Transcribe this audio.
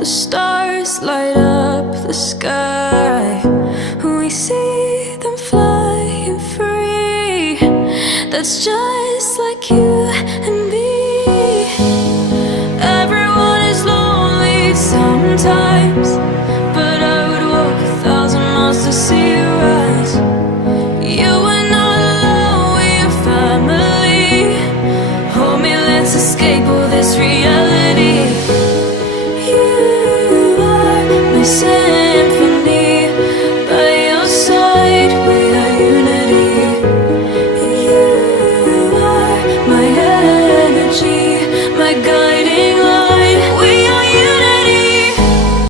The stars light up the sky. We see them flying free. That's just like you and me. Everyone is lonely sometimes, but I would walk 1,000 miles to see you rise.